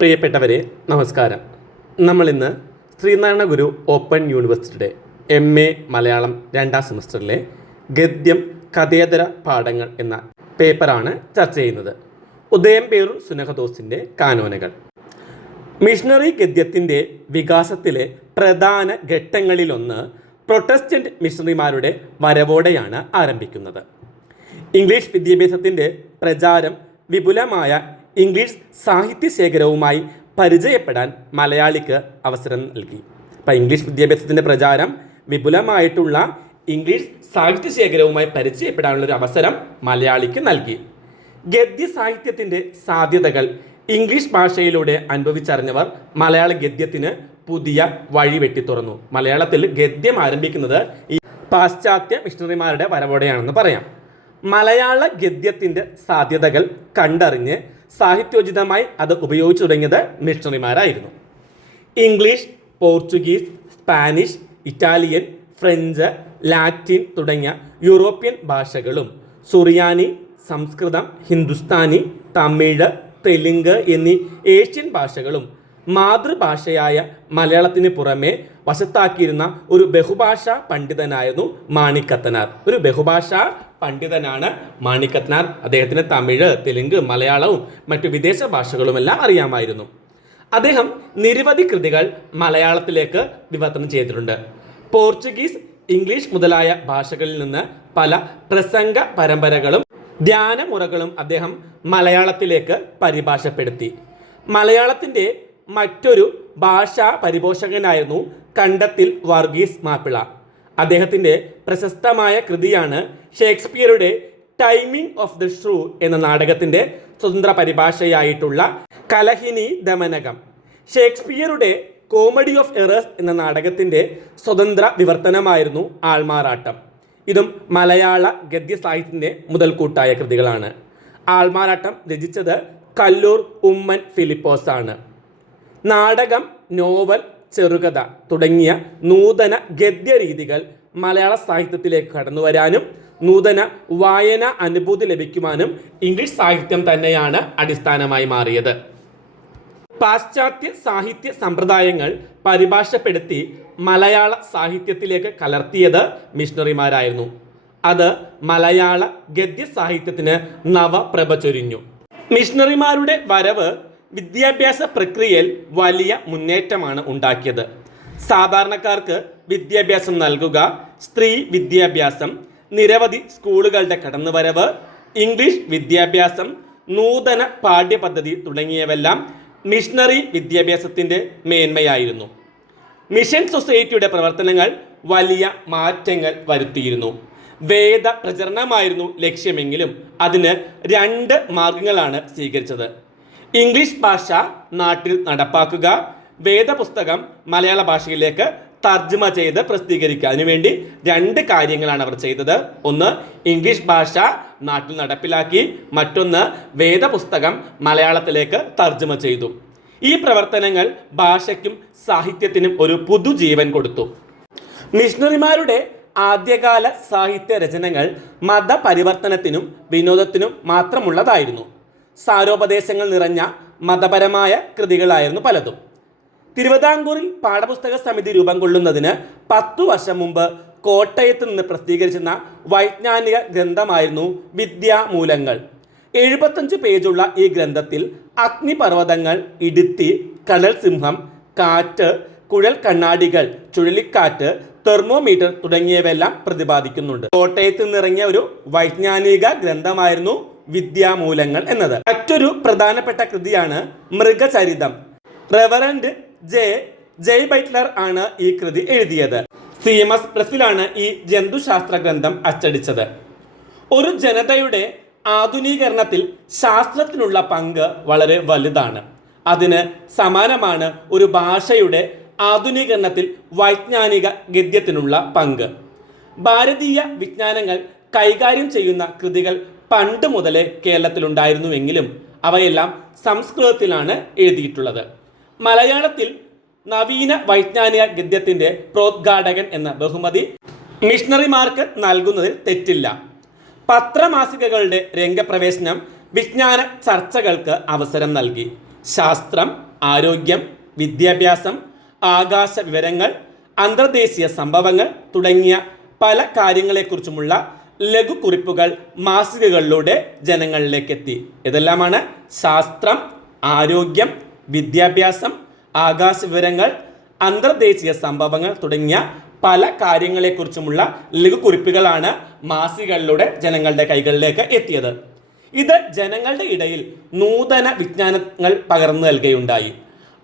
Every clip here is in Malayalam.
പ്രിയപ്പെട്ടവരെ നമസ്കാരം. നമ്മളിന്ന് ശ്രീനാരായണ ഗുരു ഓപ്പൺ യൂണിവേഴ്സിറ്റിയുടെ MA മലയാളം 2ാം സെമസ്റ്ററിലെ ഗദ്യം കഥേതര പാഠങ്ങൾ എന്ന പേപ്പറാണ് ചർച്ച ചെയ്യുന്നത്. ഉദയംപേരൂർ സുനഹദോസിൻ്റെ കാനോനുകൾ. മിഷണറി ഗദ്യത്തിൻ്റെ വികാസത്തിലെ പ്രധാന ഘട്ടങ്ങളിലൊന്ന് പ്രൊട്ടസ്റ്റന്റ് മിഷണറിമാരുടെ വരവോടെയാണ് ആരംഭിക്കുന്നത്. ഇംഗ്ലീഷ് വിദ്യാഭ്യാസത്തിൻ്റെ പ്രചാരം വിപുലമായ ഇംഗ്ലീഷ് സാഹിത്യശേഖരവുമായി പരിചയപ്പെടാൻ മലയാളിക്ക് അവസരം നൽകി. അപ്പം ഇംഗ്ലീഷ് വിദ്യാഭ്യാസത്തിൻ്റെ പ്രചാരം വിപുലമായിട്ടുള്ള ഇംഗ്ലീഷ് സാഹിത്യശേഖരവുമായി പരിചയപ്പെടാനുള്ളൊരു അവസരം മലയാളിക്ക് നൽകി. ഗദ്യ സാഹിത്യത്തിൻ്റെ സാധ്യതകൾ ഇംഗ്ലീഷ് ഭാഷയിലൂടെ അനുഭവിച്ചറിഞ്ഞവർ മലയാള ഗദ്യത്തിന് പുതിയ വഴി വെട്ടിത്തുറന്നു. മലയാളത്തിൽ ഗദ്യം ആരംഭിക്കുന്നത് ഈ പാശ്ചാത്യ മിഷണറിമാരുടെ വരവോടെയാണെന്ന് പറയാം. മലയാള ഗദ്യത്തിൻ്റെ സാധ്യതകൾ കണ്ടറിഞ്ഞ് സാഹിത്യോചിതമായി അത് ഉപയോഗിച്ചു തുടങ്ങിയത് മിഷണറിമാരായിരുന്നു. English, Portuguese, Spanish, Italian, French, Latin തുടങ്ങിയ യൂറോപ്യൻ ഭാഷകളും സുറിയാനി, സംസ്കൃതം, ഹിന്ദുസ്ഥാനി, തമിഴ്, തെലുങ്ക് എന്നീ ഏഷ്യൻ ഭാഷകളും മാതൃഭാഷയായ മലയാളത്തിന് പുറമെ വശത്താക്കിയിരുന്ന ഒരു ബഹുഭാഷാ പണ്ഡിതനായിരുന്നു മാണിക്കത്തനാർ. ഒരു ബഹുഭാഷാ പണ്ഡിതനാണ് മാണിക്കത്തനാർ. അദ്ദേഹത്തിന് തമിഴ്, തെലുങ്ക്, മലയാളവും മറ്റു വിദേശ ഭാഷകളുമെല്ലാം അറിയാമായിരുന്നു. അദ്ദേഹം നിരവധി കൃതികൾ മലയാളത്തിലേക്ക് വിവർത്തനം ചെയ്തിട്ടുണ്ട്. പോർച്ചുഗീസ്, ഇംഗ്ലീഷ് മുതലായ ഭാഷകളിൽ നിന്ന് പല പ്രസംഗ പരമ്പരകളും ധ്യാനമുറകളും അദ്ദേഹം മലയാളത്തിലേക്ക് പരിഭാഷപ്പെടുത്തി. മലയാളത്തിൻ്റെ മറ്റൊരു ഭാഷാ പരിപോഷകനായിരുന്നു കണ്ടത്തിൽ വർഗീസ് മാപ്പിള. അദ്ദേഹത്തിൻ്റെ പ്രശസ്തമായ കൃതിയാണ് ഷേക്സ്പിയറുടെ ടൈമിംഗ് ഓഫ് ദ ഷ്രൂ എന്ന നാടകത്തിൻ്റെ സ്വതന്ത്ര പരിഭാഷയായിട്ടുള്ള കലഹിനി ദമനകം. ഷേക്സ്പിയറുടെ കോമഡി ഓഫ് എറേഴ്സ് എന്ന നാടകത്തിൻ്റെ സ്വതന്ത്ര വിവർത്തനമായിരുന്നു ആൾമാറാട്ടം. ഇതും മലയാള ഗദ്യ സാഹിത്യത്തിൻ്റെ മുതൽക്കൂട്ടായ കൃതികളാണ്. ആൾമാറാട്ടം രചിച്ചത് കല്ലൂർ ഉമ്മൻ ഫിലിപ്പോസാണ്. നാടകം, നോവൽ, ചെറുകഥ തുടങ്ങിയ നൂതന ഗദ്യരീതികൾ മലയാള സാഹിത്യത്തിലേക്ക് കടന്നു വരാനും നൂതന വായന അനുഭൂതി ലഭിക്കുവാനും ഇംഗ്ലീഷ് സാഹിത്യം തന്നെയാണ് അടിസ്ഥാനമായി മാറിയത്. പാശ്ചാത്യ സാഹിത്യ സമ്പ്രദായങ്ങൾ പരിഭാഷപ്പെടുത്തി മലയാള സാഹിത്യത്തിലേക്ക് കലർത്തിയത് മിഷണറിമാരായിരുന്നു. അത് മലയാള ഗദ്യ സാഹിത്യത്തിന് നവപ്രഭ ചൊരിഞ്ഞു. മിഷണറിമാരുടെ വരവ് വിദ്യാഭ്യാസ പ്രക്രിയയിൽ വലിയ മുന്നേറ്റമാണ് ഉണ്ടാക്കിയത്. സാധാരണക്കാർക്ക് വിദ്യാഭ്യാസം നൽകുക, സ്ത്രീ വിദ്യാഭ്യാസം, നിരവധി സ്കൂളുകളുടെ കടന്നുവരവ്, ഇംഗ്ലീഷ് വിദ്യാഭ്യാസം, നൂതന പാഠ്യപദ്ധതി തുടങ്ങിയവെല്ലാം മിഷണറി വിദ്യാഭ്യാസത്തിൻ്റെ മേന്മയായിരുന്നു. മിഷൻ സൊസൈറ്റിയുടെ പ്രവർത്തനങ്ങൾ വലിയ മാറ്റങ്ങൾ വരുത്തിയിരുന്നു. വേദ പ്രചരണമായിരുന്നു ലക്ഷ്യമെങ്കിലും അതിന് 2 മാർഗങ്ങളാണ് സ്വീകരിച്ചത്. ഇംഗ്ലീഷ് ഭാഷ നാട്ടിൽ നടപ്പാക്കുക, വേദപുസ്തകം മലയാള ഭാഷയിലേക്ക് തർജ്ജമ ചെയ്ത് പ്രസിദ്ധീകരിക്കുക. അതിനുവേണ്ടി 2 കാര്യങ്ങളാണ് അവർ ചെയ്തത്. ഒന്ന്, ഇംഗ്ലീഷ് ഭാഷ നാട്ടിൽ നടപ്പിലാക്കി. മറ്റൊന്ന്, വേദപുസ്തകം മലയാളത്തിലേക്ക് തർജ്ജമ ചെയ്തു. ഈ പ്രവർത്തനങ്ങൾ ഭാഷയ്ക്കും സാഹിത്യത്തിനും ഒരു പുതുജീവൻ കൊടുത്തു. മിഷണറിമാരുടെ ആദ്യകാല സാഹിത്യ രചനകൾ മതപരിവർത്തനത്തിനും വിനോദത്തിനും മാത്രമുള്ളതായിരുന്നു. സാരോപദേശങ്ങൾ നിറഞ്ഞ മതപരമായ കൃതികളായിരുന്നു പലതും. തിരുവിതാംകൂറിൽ പാഠപുസ്തക സമിതി രൂപം കൊള്ളുന്നതിന് 10 വർഷം മുമ്പ് കോട്ടയത്ത് നിന്ന് പ്രസിദ്ധീകരിച്ചിരുന്ന വൈജ്ഞാനിക ഗ്രന്ഥമായിരുന്നു വിദ്യാമൂലങ്ങൾ. 75 പേജുള്ള ഈ ഗ്രന്ഥത്തിൽ അഗ്നിപർവ്വതങ്ങൾ, ഇടുത്തി, കടൽ സിംഹം, കാറ്റ്, കുഴൽ കണ്ണാടികൾ, ചുഴലിക്കാറ്റ്, തെർമോമീറ്റർ തുടങ്ങിയവയെല്ലാം പ്രതിപാദിക്കുന്നുണ്ട്. കോട്ടയത്ത് നിന്നിറങ്ങിയ ഒരു വൈജ്ഞാനിക ഗ്രന്ഥമായിരുന്നു വിദ്യാമൂലങ്ങൾ എന്നത്. മറ്റൊരു പ്രധാനപ്പെട്ട കൃതിയാണ് മൃഗചരിതം. റെവറൻഡ് ജെ ബൈറ്റ്ലർ ആണ് ഈ കൃതി എഴുതിയത്. CMS പ്രസിലാണ് ഈ ജന്തുശാസ്ത്ര ഗ്രന്ഥം അച്ചടിച്ചത്. ഒരു ജനതയുടെ ആധുനീകരണത്തിൽ ശാസ്ത്രത്തിനുള്ള പങ്ക് വളരെ വലുതാണ്. അതിന് സമാനമാണ് ഒരു ഭാഷയുടെ ആധുനീകരണത്തിൽ വൈജ്ഞാനിക ഗദ്യത്തിനുള്ള പങ്ക്. ഭാരതീയ വിജ്ഞാനങ്ങൾ കൈകാര്യം ചെയ്യുന്ന കൃതികൾ പണ്ട് മുതലേ കേരളത്തിലുണ്ടായിരുന്നുവെങ്കിലും അവയെല്ലാം സംസ്കൃതത്തിലാണ് എഴുതിയിട്ടുള്ളത്. മലയാളത്തിൽ നവീന വൈജ്ഞാനിക ഗദ്യത്തിൻ്റെ പ്രോദ്ഘാടകൻ എന്ന ബഹുമതി മിഷണറിമാർക്ക് നൽകുന്നതിൽ തെറ്റില്ല. പത്രമാസികകളുടെ രംഗപ്രവേശനം വിജ്ഞാന ചർച്ചകൾക്ക് അവസരം നൽകി. ശാസ്ത്രം, ആരോഗ്യം, വിദ്യാഭ്യാസം, ആകാശ വിവരങ്ങൾ, അന്തർദേശീയ സംഭവങ്ങൾ തുടങ്ങിയ പല കാര്യങ്ങളെക്കുറിച്ചുമുള്ള ലഘുക്കുറിപ്പുകൾ മാസികകളിലൂടെ ജനങ്ങളിലേക്ക് എത്തി. ഇതെല്ലാമാണ് ശാസ്ത്രം, ആരോഗ്യം, വിദ്യാഭ്യാസം, ആകാശ വിവരങ്ങൾ, അന്തർദേശീയ സംഭവങ്ങൾ തുടങ്ങിയ പല കാര്യങ്ങളെക്കുറിച്ചുമുള്ള ലഘുക്കുറിപ്പുകളാണ് മാസികകളിലൂടെ ജനങ്ങളുടെ കൈകളിലേക്ക് എത്തിയത്. ഇത് ജനങ്ങളുടെ ഇടയിൽ നൂതന വിജ്ഞാനങ്ങൾ പകർന്നു നൽകുകയുണ്ടായി.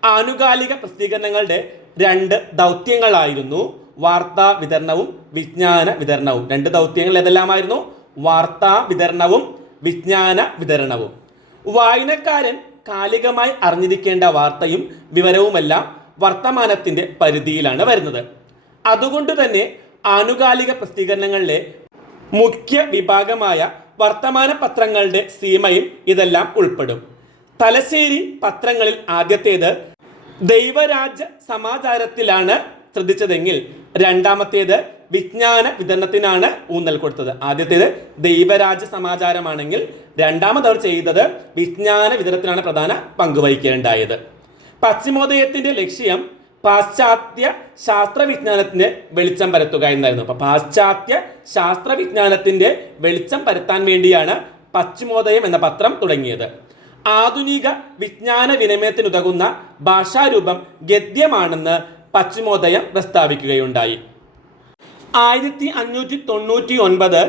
ആനുകാലിക പ്രസിദ്ധീകരണങ്ങളുടെ 2 ദൗത്യങ്ങളായിരുന്നു വാർത്താ വിതരണവും വിജ്ഞാന വിതരണവും. 2 ദൗത്യങ്ങൾ ഏതെല്ലാമായിരുന്നു? വാർത്താ വിതരണവും വിജ്ഞാന വിതരണവും. വായനക്കാരൻ കാലികമായി അറിഞ്ഞിരിക്കേണ്ട വാർത്തയും വിവരവുമെല്ലാം വർത്തമാനത്തിൻ്റെ പരിധിയിലാണ് വരുന്നത്. അതുകൊണ്ട് തന്നെ ആനുകാലിക പ്രസിദ്ധീകരണങ്ങളിലെ മുഖ്യ വിഭാഗമായ വർത്തമാന പത്രങ്ങളുടെ സീമയും ഇതെല്ലാം ഉൾപ്പെടും. തലശ്ശേരി പത്രങ്ങളിൽ ആദ്യത്തേത് ദൈവരാജ്യ സമാചാരത്തിലാണ് ശ്രദ്ധിച്ചതെങ്കിൽ രണ്ടാമത്തേത് വിജ്ഞാന വിതരണത്തിനാണ് ഊന്നൽ കൊടുത്തത്. ആദ്യത്തേത് ദൈവരാജ്യ സമാചാരമാണെങ്കിൽ രണ്ടാമതവർ ചെയ്തത് വിജ്ഞാന വിതരണത്തിനാണ് പ്രധാന പങ്കുവഹിക്കേണ്ടായത്. പശ്ചിമോദയത്തിന്റെ ലക്ഷ്യം പാശ്ചാത്യ ശാസ്ത്രവിജ്ഞാനത്തിന് വെളിച്ചം പരത്തുക എന്നായിരുന്നു. അപ്പൊ പാശ്ചാത്യ ശാസ്ത്രവിജ്ഞാനത്തിന്റെ വെളിച്ചം പരത്താൻ വേണ്ടിയാണ് പശ്ചിമോദയം എന്ന പത്രം തുടങ്ങിയത്. ആധുനിക വിജ്ഞാന വിനിമയത്തിനുതകുന്ന ഭാഷാരൂപം ഗദ്യമാണെന്ന് പശ്ചിമോദയം പ്രസ്താവിക്കുകയുണ്ടായി. 1599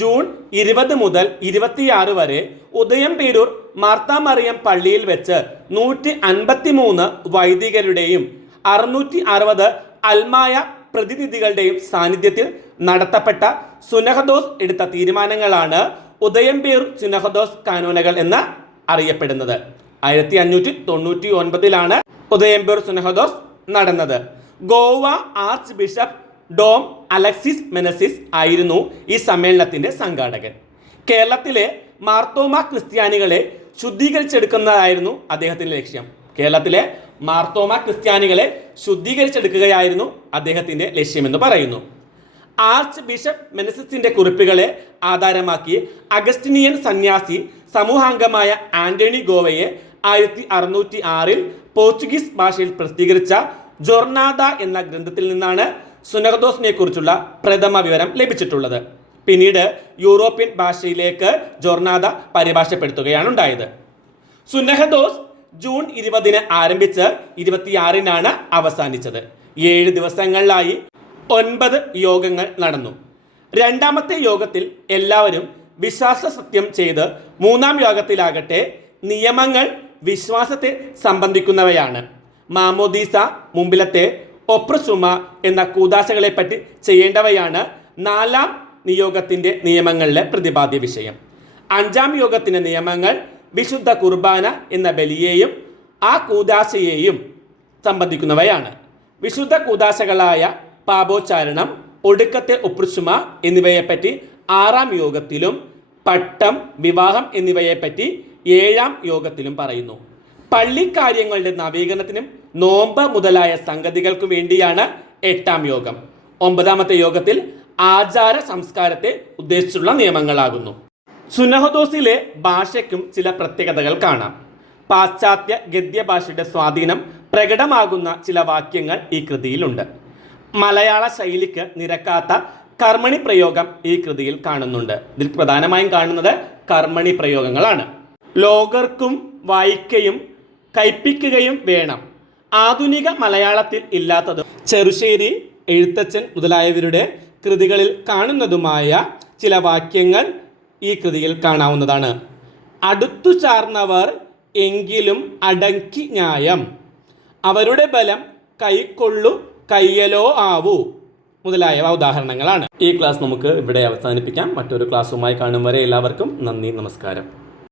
ജൂൺ 20 മുതൽ 26 വരെ ഉദയംപേരൂർ മാർത്താമറിയം പള്ളിയിൽ വെച്ച് 153 വൈദികരുടെയും 660 അൽമായ പ്രതിനിധികളുടെയും സാന്നിധ്യത്തിൽ നടത്തപ്പെട്ട സുനഹദോസ് എടുത്ത തീരുമാനങ്ങളാണ് ഉദയംപേരൂർ സുനഹദോസ് കാനോനകൾ എന്ന് അറിയപ്പെടുന്നത്. 1599 ഉദയംപേരൂർ സുനഹദോസ് നടന്നത്. ഗോവ ആർച്ച് ബിഷപ്പ് ഡോം അലക്സിസ് മെനസിസ് ആയിരുന്നു ഈ സമ്മേളനത്തിന്റെ സംഘാടകൻ. കേരളത്തിലെ മാർത്തോമ ക്രിസ്ത്യാനികളെ ശുദ്ധീകരിച്ചെടുക്കുന്നതായിരുന്നു അദ്ദേഹത്തിന്റെ ലക്ഷ്യം. കേരളത്തിലെ മാർത്തോമ ക്രിസ്ത്യാനികളെ ശുദ്ധീകരിച്ചെടുക്കുകയായിരുന്നു അദ്ദേഹത്തിന്റെ ലക്ഷ്യമെന്ന് പറയുന്നു. ആർച്ച് ബിഷപ്പ് മെനസിസിന്റെ കുറിപ്പുകളെ ആധാരമാക്കി അഗസ്റ്റിനിയൻ സന്യാസി സമൂഹാംഗമായ ആന്റണി ഗോവയെ 1606 പോർച്ചുഗീസ് ഭാഷയിൽ പ്രസിദ്ധീകരിച്ച ജോർനാദ എന്ന ഗ്രന്ഥത്തിൽ നിന്നാണ് സുനഹദോസിനെ കുറിച്ചുള്ള പ്രഥമ വിവരം ലഭിച്ചിട്ടുള്ളത്. പിന്നീട് യൂറോപ്യൻ ഭാഷയിലേക്ക് ജോർനാദ പരിഭാഷപ്പെടുത്തുകയാണ് ഉണ്ടായത്. സുനഹദോസ് ജൂൺ 20 ആരംഭിച്ച് 26 അവസാനിച്ചത്. 7 ദിവസങ്ങളിലായി 9 യോഗങ്ങൾ നടന്നു. രണ്ടാമത്തെ യോഗത്തിൽ എല്ലാവരും വിശ്വാസ സത്യം ചെയ്ത്, മൂന്നാം യോഗത്തിലാകട്ടെ നിയമങ്ങൾ വിശ്വാസത്തെ സംബന്ധിക്കുന്നവയാണ്. മാമോദീസ, മുമ്പിലത്തെ ഒപ്രസുമ എന്ന കൂദാശകളെ പറ്റി ചെയ്യേണ്ടവയാണ് 4ാം നിയോഗത്തിന്റെ നിയമങ്ങളിലെ പ്രതിപാദ്യ വിഷയം. 5ാം യോഗത്തിന്റെ നിയമങ്ങൾ വിശുദ്ധ കുർബാന എന്ന ബലിയെയും ആ കൂദാശയെയും സംബന്ധിക്കുന്നവയാണ്. വിശുദ്ധ കൂദാശകളായ പാപോച്ചാരണം, ഒടുക്കത്തെ ഒപ്രസുമ എന്നിവയെപ്പറ്റി 6ാം യോഗത്തിലും പട്ടം, വിവാഹം എന്നിവയെപ്പറ്റി 7ാം യോഗത്തിലും പറയുന്നു. പള്ളിക്കാര്യങ്ങളുടെ നവീകരണത്തിനും നോമ്പ് മുതലായ സംഗതികൾക്കു വേണ്ടിയാണ് 8ാം യോഗം. 9ാമത്തെ യോഗത്തിൽ ആചാര സംസ്കാരത്തെ ഉദ്ദേശിച്ചുള്ള നിയമങ്ങളാകുന്നു. സുനഹദോസിലെ ഭാഷയ്ക്കും ചില പ്രത്യേകതകൾ കാണാം. പാശ്ചാത്യ ഗദ്യഭാഷയുടെ സ്വാധീനം പ്രകടമാകുന്ന ചില വാക്യങ്ങൾ ഈ കൃതിയിലുണ്ട്. മലയാള ശൈലിക്ക് നിരക്കാത്ത കർമ്മണി പ്രയോഗം ഈ കൃതിയിൽ കാണുന്നുണ്ട്. ഇതിൽ പ്രധാനമായും കാണുന്നത് കർമ്മണി പ്രയോഗങ്ങളാണ്. ലോകർക്കും വായിക്കുകയും കയ്പിക്കുകയും വേണം. ആധുനിക മലയാളത്തിൽ ഇല്ലാത്തതും ചെറുശ്ശേരി, എഴുത്തച്ഛൻ മുതലായവരുടെ കൃതികളിൽ കാണുന്നതുമായ ചില വാക്യങ്ങൾ ഈ കൃതിയിൽ കാണാവുന്നതാണ്. അടുത്തു ചാർന്നവർ എങ്കിലും അടക്കി ന്യായം, അവരുടെ ബലം കൈക്കൊള്ളു കയ്യലോ ആവൂ മുതലായവ ഉദാഹരണങ്ങളാണ്. ഈ ക്ലാസ് നമുക്ക് ഇവിടെ അവസാനിപ്പിക്കാം. മറ്റൊരു ക്ലാസ്സുമായി കാണും വരെ എല്ലാവർക്കും നന്ദി, നമസ്കാരം.